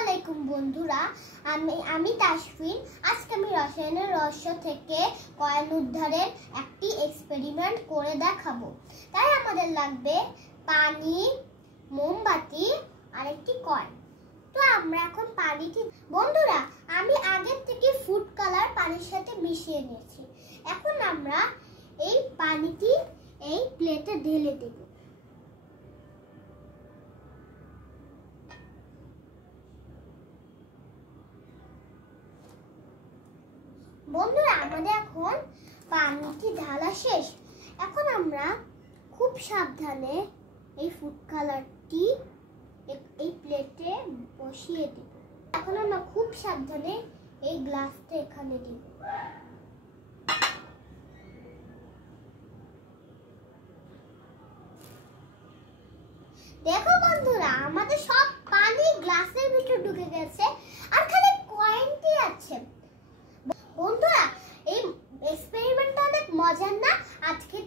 আলাইকুম বন্ধুরা, আমি তাসফিন। আজকে আমি রসায়নের রহস্য থেকে কয়েন উদ্ধারের একটি এক্সপেরিমেন্ট করে দেখাবো। তাই আমাদের লাগবে পানি, মোমবাতি আর একটি কয়েন। তো আমরা এখন পানিটি, বন্ধুরা আমি আগের থেকে ফুড কালার পানির সাথে মিশিয়ে নিয়েছি। এখন আমরা এই পানিটি এই প্লেটে ঢেলে দেব। বন্ধুরা আমাদের এখন পানিটি ঢালা শেষ। এখন আমরা খুব সাবধানে এই ফুড কালারটি এই প্লেটে বসিয়ে দেব। এখন আমরা খুব সাবধানে এই গ্লাসটা এখানে দেব। দেখো বন্ধুরা, আমাদের সব পানি গ্লাসের ভিতর ঢুকে গেছে, আর খালি কয়েনটি আছে। বন্ধুরা এই এক্সপেরিমেন্টটা অনেক মজার না? আজকে